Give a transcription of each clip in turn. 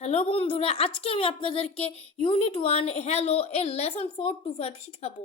Hello বন্ধুরা, আজকে আমি আপনাদেরকে ইউনিট 1 হ্যালো এর লেসন 4 to 5 শিখাবো।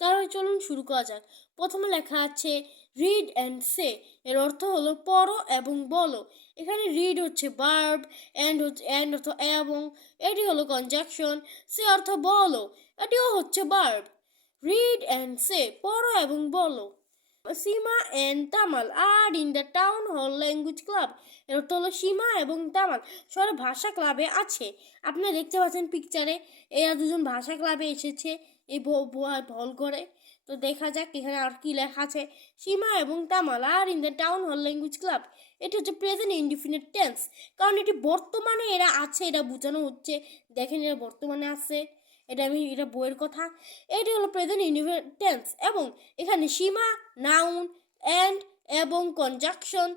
তাহলে চলুন শুরু করা যাক। প্রথমে লেখা আছে রিড অ্যান্ড সে। এর অর্থ হলো পড়ো এবং বলো। এখানে রিড হচ্ছে ভার্ব, অ্যান্ড অর্থ এবং, এটি হলো কনজাংশন, সে অর্থ বলো, এটিও হচ্ছে ভার্ব। রিড অ্যান্ড সে, পড়ো এবং বলো। Seema and Tamal are in the town hall language club. এর অর্থ হলো সীমা এবং তামাল শহরে ভাষা ক্লাবে আছে। আপনারা দেখতে পাচ্ছেন পিকচারে এরা দুজন ভাষা ক্লাবে এসেছে এই ভল করে। তো দেখা যাক এখানে আর কি লেখা আছে। সীমা এবং Tamal are in the town hall language club. এটি হচ্ছে প্রেজেন্ট ইনডিফিনিট টেন্স, কারণ এটি বর্তমানে এরা আছে, এটা বোঝানো হচ্ছে। দেখেন এরা বর্তমানে আছে, এটা বইয়ের কথা। এটি হলো প্রেজেন্ট ইনডিফিনিট টেন্স এবং এখানে সীমা নাউন, অ্যান্ড এবং কনজাংশন,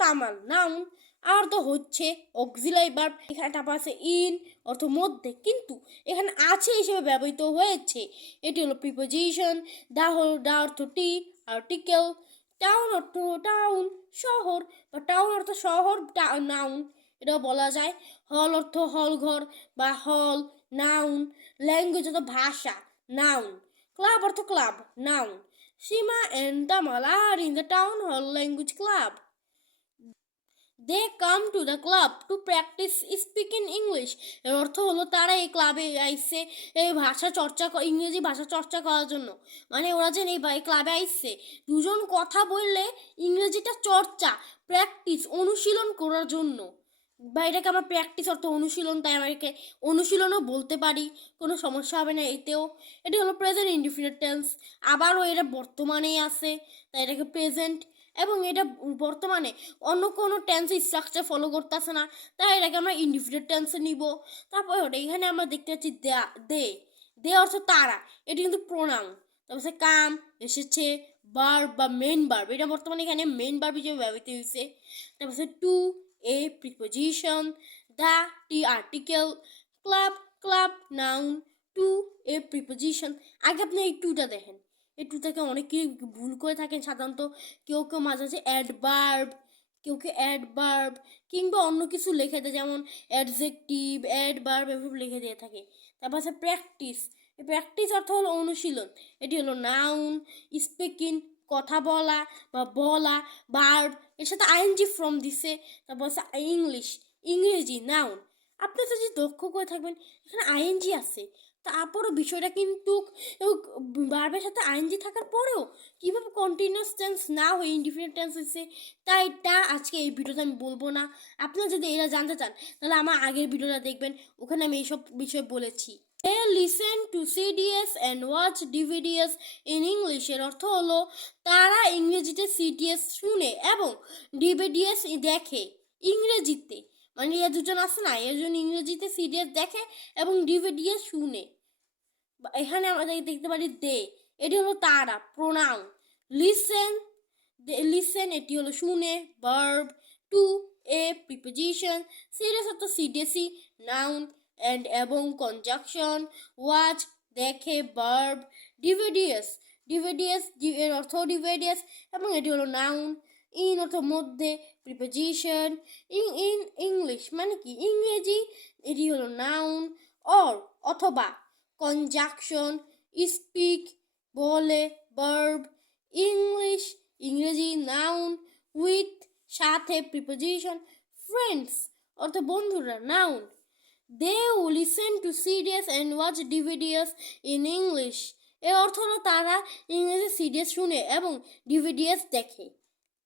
তামাল নাউন, আর তো হচ্ছে অক্সিলারি ভার্ব। এখানে তারপর আছে ইন অর্থ মধ্যে, কিন্তু এখানে আছে হিসেবে ব্যবহৃত হয়েছে। এটি হলো প্রিপোজিশন। দা অর্থ টি, আর্টিকেল। টাউন অর্থ টাউন শহর, বা টাউন অর্থ শহর, নাউন এটাও বলা যায়। হল অর্থ হল ঘর বা হল, নাউন। ল্যাঙ্গুয়েজ অর্থ ভাষা, নাউন। ক্লাব অর্থ club, noun. Shima and Tamal are in the town hall language club. They come to the club to practice speaking English. এর অর্থ হলো তারা এই ক্লাবে আইসে এই ভাষা চর্চা, ইংরেজি ভাষা চর্চা করার জন্য। মানে ওরা যে এই ক্লাবে আইসে দুজন কথা বললে ইংরেজিটা চর্চা, প্র্যাকটিস, অনুশীলন করার জন্য। বা এটাকে আমরা প্র্যাকটিস অর্থ অনুশীলন, তাই আমরা একে অনুশীলনও বলতে পারি, কোনো সমস্যা হবে না এতেও। এটি হলো প্রেজেন্ট ইনডিফিনিট টেন্স, আবারও এটা বর্তমানেই আছে, তাই এটাকে প্রেজেন্ট। এবং এটা বর্তমানে অন্য কোনো টেন্স স্ট্রাকচার ফলো করতেছে না, তাই এটাকে আমরা ইনডিফিনিট টেন্সে নিব। তারপর এখানে আমরা দেখতে পাচ্ছি দে। দে অর্থ তারা, এটি কিন্তু প্রোনাউন। তারপর কাম এসেছে, ভার্ব বা মেন ভার্ব, এটা বর্তমানে এখানে মেন ভার্ব হিসেবে ব্যবহৃত হয়েছে। তারপর two a preposition, the T article, club noun, two a preposition. আগে আপনি এই টুটা দেখেন, এই টুটাকে অনেকেই ভুল করে থাকেন সাধারণত। কেউ মাঝে মাঝে অ্যাডভার্ব, কেউ অ্যাডভার্ব কিংবা অন্য কিছু লিখে দেয়, যেমন অ্যাডজেক্টিভ, অ্যাডভার্ব এভাবে লিখে দিয়ে থাকে। তারপর আছে প্র্যাকটিস। প্র্যাকটিস অর্থ হলো অনুশীলন, এটি হলো নাউন। স্পিকিং কথা বলা বা বলা, ভার্ব, এর সাথে আইএনজি ফর্ম দিছে। তারপর আছে ইংরেজি নাউন। আপনি যদি দক্ষ করে থাকবেন, এখানে আইএনজি আছে, তারপরও বিষয়টা কিন্তু ভার্বের সাথে আইএনজি থাকার পরেও কীভাবে কন্টিনিউয়াস টেন্স না হয়ে ইনডিফিনিট টেন্স হচ্ছে, তাই এটা আজকে এই ভিডিওতে আমি বলবো না। আপনারা যদি এরা জানতে চান তাহলে আমার আগের ভিডিওটা দেখবেন, ওখানে আমি এইসব বিষয় বলেছি। They listen to CDs and watch DVDs in English। এর অর্থ হলো তারা ইংরেজিতে সিডিএস শুনে এবং ডিভিডিএস দেখে ইংরেজিতে। মানে এরা দুজন আছে না, এর জন্য ইংরেজিতে সিডিএস দেখে এবং ডিভিডিএস শুনে। এখানে আমরা দেখতে পারি দে, এটি হলো তারা, প্রোনাউন। লিসেন এটি হলো শুনে, verb. Two a preposition, serious অর্থ সিডিএসি, নাউন। অ্যান্ড এবং কনজাংশন, ওয়াচ দেখে, ভার্ব। ডিভিডিএস এর অর্থ ডিভিডিএস এবং এটি হলো নাউন। ইন অর্থ মধ্যে, প্রিপোজিশন। ইংলিশ মানে কি ইংরেজি, এটি হলো নাউন। অর অথবা, কনজাংশন। স্পিক বলে, ভার্ব। ইংরেজি নাউন। উইথ সাথে, প্রিপোজিশন। ফ্রেন্ডস অর্থ বন্ধুরা, noun. They listen to CDs and watch DVDs in English. এর অর্থ হলো তারা ইংরেজি সিডিএস শুনে এবং ডিভিডিএস দেখে।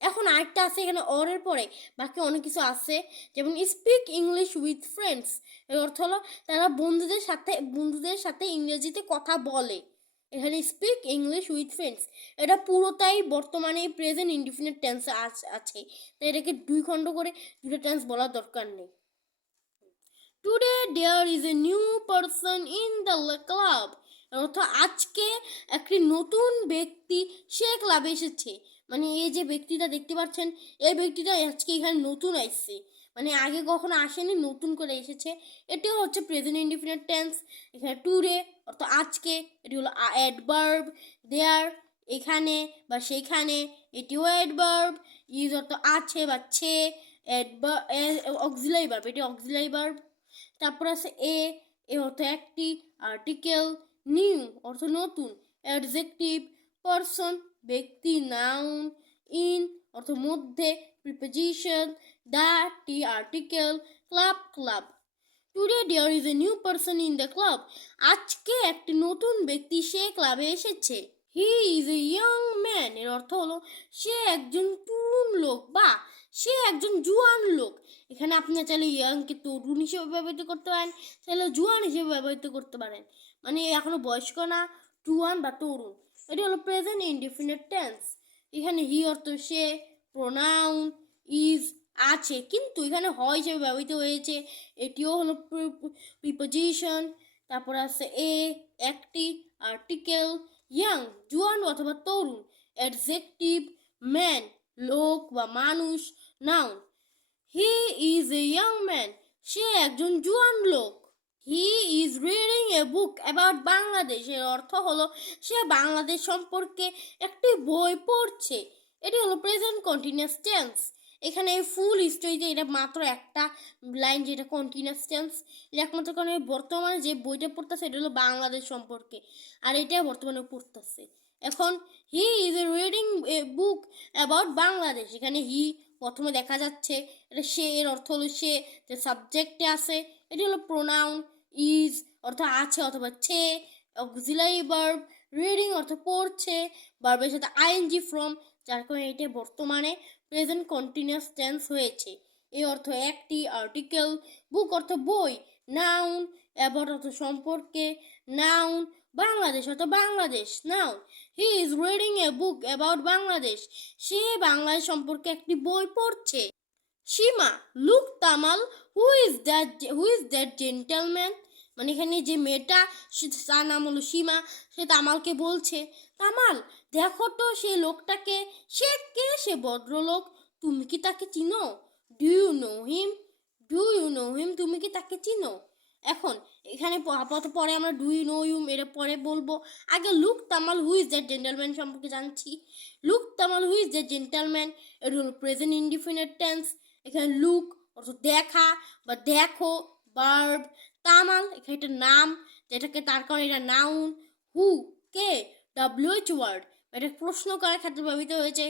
এখন আরেকটা আছে এখানে অরের পরে বাকি অনেক কিছু আছে, যেমন স্পিক ইংলিশ উইথ ফ্রেন্ডস। এর অর্থ হলো তারা বন্ধুদের সাথে ইংরেজিতে কথা বলে। এখানে স্পিক ইংলিশ উইথ ফ্রেন্ডস, এটা পুরোটাই বর্তমানে প্রেজেন্ট ইনডিফিনিট টেন্সে আছে, তাই এটাকে দুই খণ্ড করে দুটো টেন্স বলার দরকার নেই। Today there is a new person in the club. অর্থ আজকে একটি নতুন ব্যক্তি সে ক্লাবে এসেছে। মানে এই যে ব্যক্তিটা দেখতে পাচ্ছেন, এই ব্যক্তিটা আজকে এখানে নতুন আসছে, মানে আগে কখনো আসেনি, নতুন করে এসেছে। এটিও হচ্ছে প্রেজেন্ট ইনডিফিনিট টেন্স। এখানে টুডে অর্থ আজকে, এটি হলো অ্যাডভার্ব। দেয়ার এখানে বা সেখানে, এটিও অ্যাডভার্ব। ইজ অর্থ আছে বা ছে, অক্সিলারি ভার্ব, এটি অক্সিলারি ভার্ব। তারপর আছে এ অর্থ একটি, আর্টিকেল, নিউ অর্থ নতুন, অ্যাডজেক্টিভ, পারসন ব্যক্তি, নাউন, ইন অর্থ মধ্যে, প্রিপোজিশন, দ্য টি article, club. Today there is a new person in the club, আজকে একটি নতুন ব্যক্তি সে ক্লাবে এসেছে। He is a young man, এর অর্থ হলো সে একজন তরুণ লোক বা সে একজন জুয়ান লোক। এখানে আপনি চাইলে ইয়াংকে তরুণ হিসেবে ব্যবহৃত করতে পারেন, চাইলে জুয়ান হিসেবে ব্যবহৃত করতে পারেন, মানে এখনো বয়স্ক না, জুয়ান বা তরুণ। এটি হলো প্রেজেন্ট ইনডিফিনিট টেন্স। এখানে হি অর্থ সে, প্রোনাউন ইজ আছে কিন্তু এখানে হয় হিসেবে ব্যবহৃত হয়েছে, এটিও হলো প্রিপোজিশন। তারপর আছে একটি, আর্টিকেল, ইয়াং জুয়ান অথবা তরুণ, অ্যাডজেক্টিভ, ম্যান লোক বা মানুষ, noun he is a young man, সে একজন জুয়ান লোক। He is reading a book about Bangladesh, এর অর্থ হলো সে বাংলাদেশ সম্পর্কে একটি বই পড়ছে, এটি হলো প্রেজেন্ট কন্টিনিউয়াস টেন্স। এখানে ফুল হিস্ট্রিতে এটা মাত্র একটা লাইন যেটা কন্টিনিউয়াস টেন্স, একমাত্র কারণে বর্তমানে যে বইটা পড়তেছে এটা হলো বাংলাদেশ সম্পর্কে, আর এটা বর্তমানে পড়তেছে। এখন হি is reading a book about Bangladesh, এখানে হি প্রথমে দেখা যাচ্ছে, এটা সে, এর অর্থ হলো সে, যে সাবজেক্টে আছে, এটি হলো প্রোনাউন, ইজ অর্থ আছে অথবা ছে, অক্সিলারি ভার্ব, রিডিং অর্থ পড়ছে, ভার্বের সাথে আইএনজি ফ্রম, যার কারণে এটা বর্তমানে প্রেজেন্ট কন্টিনিউয়াস টেন্স হয়েছে। এই অর্থ একটি, আর্টিকেল, বুক অর্থ বই, নাউন, অ্যাবাউট অর্থ সম্পর্কে, নাউন, বাংলাদেশ অর্থ Bangladesh, noun he is reading a book about Bangladesh, সে বাংলাদেশ সম্পর্কে একটি বই পড়ছে। Seema, look Tamal, who is that gentleman, মানে এখানে যে মেয়েটা তার নাম হলো সীমা, সে তামালকে বলছে, তামাল দেখো তো সেই লোকটাকে, সে কে, সে ভদ্রলোক, তুমি কি তাকে চিনো? ডু ইউ নো হিম, তুমি কি তাকে চিনো? এখন এখানে আপাতত পরে আমরা ডু ইউ নো হিম এটা পরে বলবো, আগে look Tamal who is that gentleman সম্পর্কে জানছি। Look Tamal who is that gentleman, এটা হলো প্রেজেন্ট ইনডিফিনিট টেন্স। এখানে লুক অর্থ দেখা বা দেখো, ভার্ব, তামাল এখানে একটা নাম যেটাকে, তার কারণে এটা নাউন, হু কে, WH ওয়ার্ড, এটা প্রশ্ন করার ক্ষেত্রে ব্যবহৃত হয়েছে,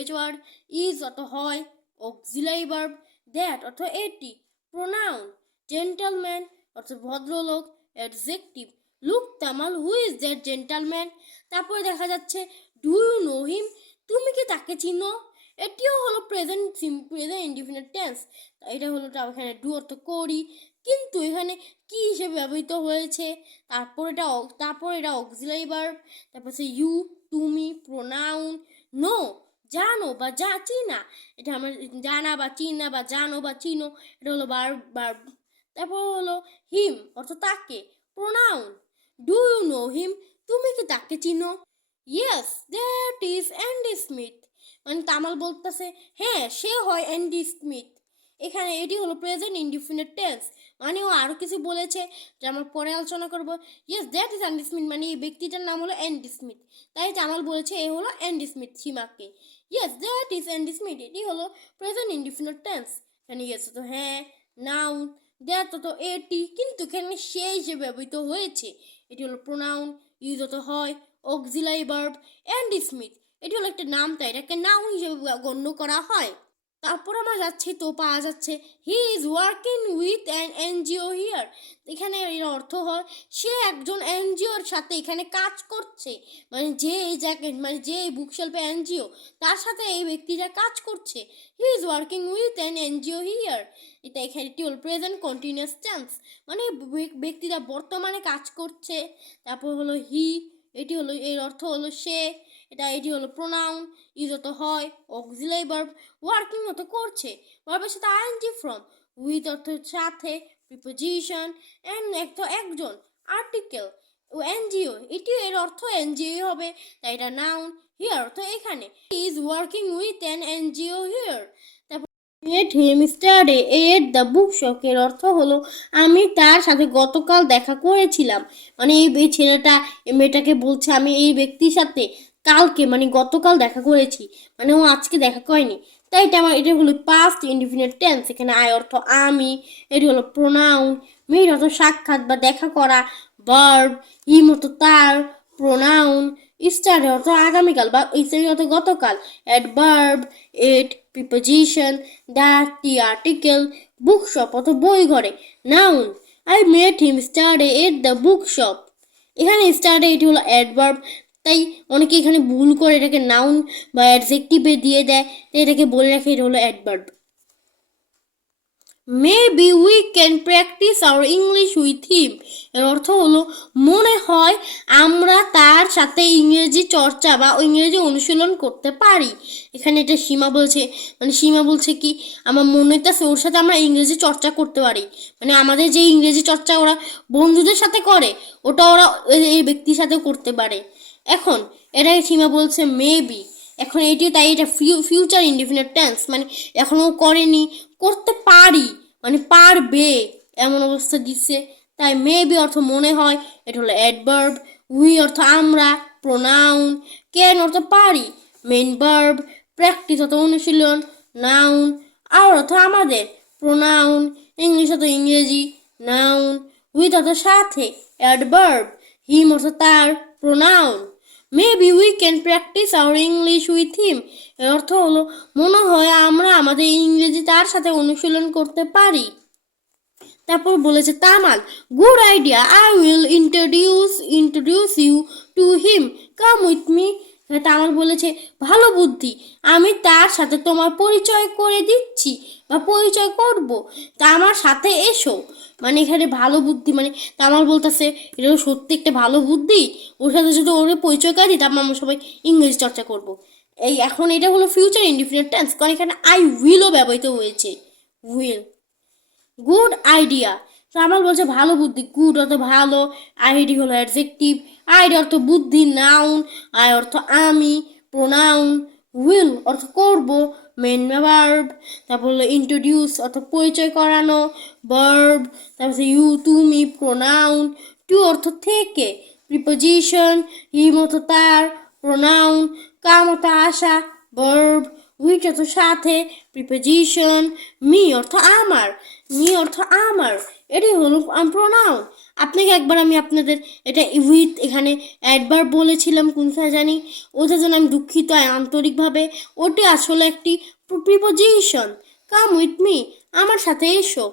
WH ওয়ার্ড, ইজ অর্থ হয়, অক্সিলারি ভার্ব, দ্যাট অর্থ এটি, প্রোনাউন, জেন্টলম্যান অর্থ ভদ্রলোক, adjective, look Tamal who is that gentleman. তারপরে দেখা যাচ্ছে ডু ইউ নো হিম, তুমি কি তাকে চিনো, এটিও হলো প্রেজেন্ট ইনডিফিনিট টেন্স। এটা হলো এখানে ডু অর্থ করি, কিন্তু এখানে কি হিসেবে ব্যবহৃত হয়েছে, তারপর এটা অক্সিলারি ভার্ব, তারপর হচ্ছে ইউ তুমি, প্রোনাউন, নো জানো বা চিনা, এটা আমার জানা বা চিনা বা জানো বা চিনো, এটা হলো ভার্ব। তারপর হলো হিম অর্থ তাকে, pronoun, do you know him, তুমি কি তাকে চিনো? Yes that is Andy Smith, মানে তামাল বলতেছে হ্যাঁ সে হয় অ্যান্ডি স্মিথ। এখানে এটি হলো প্রেজেন্ট ইনডিফিনিট টেন্স, মানে ও আরও কিছু বলেছে যে আমরা পরে আলোচনা করব। Yes that is Andy Smith, মানে এই ব্যক্তিটার নাম হলো অ্যান্ডি স্মিথ, তাই তামাল বলেছে এ হলো অ্যান্ডি স্মিথ সীমাকে। Yes that is Andy Smith, এটি হলো প্রেজেন্ট ইনডিফিনিট টেন্স। এখানে ইয়েস তো হ্যাঁ, নাউন, দ্যাট তো এটি, কিন্তু এখানে সে হিসেবে ব্যবহৃত হয়েছে, এটি হলো প্রোনাউন, ইউজ তো হয়, অক্সিলারি ভার্ব, অ্যান্ডি স্মিথ এটি হলো একটা নাম, তাই এটাকে নাউন হিসেবে গণ্য করা হয়। তারপর আমরা যাচ্ছি তো পাওয়া যাচ্ছে he is working with an NGO here, এখানে এর অর্থ হয় সে একজন এনজিওর সাথে এখানে কাজ করছে, মানে যে এই জায়গায়, মানে যে এই বুকশেলফে এনজিও তার সাথে এই ব্যক্তিটা কাজ করছে। He is working with an NGO here, এটা এখানে এটি হল প্রেজেন্ট কন্টিনিউয়াস টেন্স, মানে ব্যক্তিটা বর্তমানে কাজ করছে। তারপর হলো হি, এটি হলো এর অর্থ হলো সে, এটি হলো প্রোনাউন, ইজ তো হয়, অক্সিলারি ভার্ব, ওয়ার্কিং হতো করছে, ভার্বের সাথে আইএনজি ফ্রম, উইথ অর্থ সাথে, প্রিপোজিশন, এন্ড একজন, আর্টিকেল, ও এনজিও এটি এর অর্থ এনজিও হবে, তাই এটা নাউন, হিয়ার অর্থ এখানে, is working with an NGO here. Met him yesterday at the bookshop, এর অর্থ হলো আমি তার সাথে গতকাল দেখা করেছিলাম, মানে এই ছেলেটা এই মেয়েটাকে বলছে আমি এই ব্যক্তির সাথে কালকে মানে গতকাল দেখা করেছি, মানে ও আজকে দেখা করেনি, তাই এটা হলো পাস্ট ইনডিফিনিট টেন্স। এখানে আই অর্থ আমি, এটি হলো প্রোনাউন, মিট অর্থ সাক্ষাৎ বা দেখা করা, ভার্ব, হিম অর্থ তার, প্রোনাউন, স্টারডে অর্থ আগামীকাল বা ইত্যাদি অর্থ গতকাল, adverb, it, preposition, that, T article, bookshop অর্থ বই ঘরে, noun, I met him study at the bookshop. এখানে স্টাডি এটি হলো অ্যাডভার্ব, তাই অনেকে এখানে ভুল করে এটাকে নাউন বা অ্যাডজেক্টিভে দিয়ে দেয়, তাই এটাকে বলে রাখে এটা হলো adverb. Maybe we can practise our English with him. এর অর্থ হলো মনে হয় আমরা তার সাথে ইংরেজি চর্চা বা ইংরেজি অনুশীলন করতে পারি। এখানে এটা সীমা বলছে, মানে সীমা বলছে কি আমার মনে হইতেছে ওর সাথে আমরা ইংরেজি চর্চা করতে পারি, মানে আমাদের যে ইংরেজি চর্চা ওরা বন্ধুদের সাথে করে ওটা ওরা এই ব্যক্তির সাথে করতে পারে। এখন এটাই সীমা বলছে মেবি। এখন এটি তাই এটা ফিউচার ইনডিফিনিট টেন্স, মানে এখনও করেনি, করতে পারি মানে পারবে এমন অবস্থা দিচ্ছে। তাই মেবি অর্থ মনে হয়, এটা হলো অ্যাডভার্ব, উই অর্থ আমরা, প্রোনাউন, ক্যান অর্থ পারি, মেইন ভার্ব, প্র্যাকটিস অর্থ অনুশীলন, নাউন, আর অর্থ আমাদের, প্রোনাউন, ইংলিশ অর্থ ইংরেজি, নাউন, উইথ অর্থ সাথে, অ্যাডভার্ব, হিম অর্থ তার, pronoun. Maybe we can practise our English with him. এর অর্থ হলো মনে হয় আমরা আমাদের ইংরেজি তার সাথে অনুশীলন করতে পারি। তারপর বলেছে Tamal, good idea, I will introduce you to him, come with me. Tamal বলেছে ভালো বুদ্ধি, আমি তার সাথে তোমার পরিচয় করে দিচ্ছি বা পরিচয় করব, তা আমার সাথে এসো। মানে এখানে ভালো বুদ্ধি, মানে তামাল বলতেছে এটা সত্যি একটা ভালো বুদ্ধি, ওর সাথে যদি ওর পরিচয় করে দিই তারপর আমরা সবাই ইংরেজি চর্চা করব। এই এখন এটা হলো ফিউচার ইনডিফিনিট টেন্স, কারণ এখানে আই উইলও ব্যবহৃত হয়েছে, উইল। গুড আইডিয়া, তামাল বলছে ভালো বুদ্ধি, গুড অর্থ ভালো, আইডি হলো অ্যাডজেক্টিভ, আইডি অর্থ বুদ্ধি, নাউন, আই অর্থ আমি, প্রোনাউন, উইল অর্থ করব, মেন ভার্ব, তারপর হলো ইন্ট্রোডিউস অর্থ পরিচয় করানো, ভার্ব, তারপর ইউ তুমি, প্রোনাউন, টু অর্থ থেকে, প্রিপোজিশন, হিম অর্থ তার, প্রোনাউন, কাম অর্থ আসা, ভার্ব, উইচ অর্থ সাথে, প্রিপোজিশন, মি অর্থ আমার, মি অর্থ আমার, এটি হলো প্রোনাউন। আপনাকে একবার আমি আপনাদের এটা উইথ এখানে অ্যাডভার্ব বলেছিলাম কোনটা জানি, ওটার জন্য আমি দুঃখিত আন্তরিকভাবে। ওটি আসলে একটি প্রিপোজিশন, কাম উইথ মি, আমার সাথে এসো।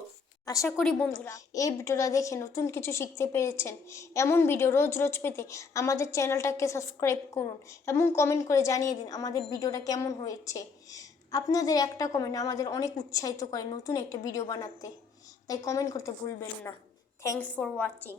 আশা করি বন্ধুরা এই ভিডিওটা দেখে নতুন কিছু শিখতে পেরেছেন। এমন ভিডিও রোজ রোজ পেতে আমাদের চ্যানেলটাকে সাবস্ক্রাইব করুন এবং কমেন্ট করে জানিয়ে দিন আমাদের ভিডিওটা কেমন হয়েছে। আপনাদের একটা কমেন্ট আমাদের অনেক উৎসাহিত করে নতুন একটা ভিডিও বানাতে, তাই কমেন্ট করতে ভুলবেন না। Thanks for watching.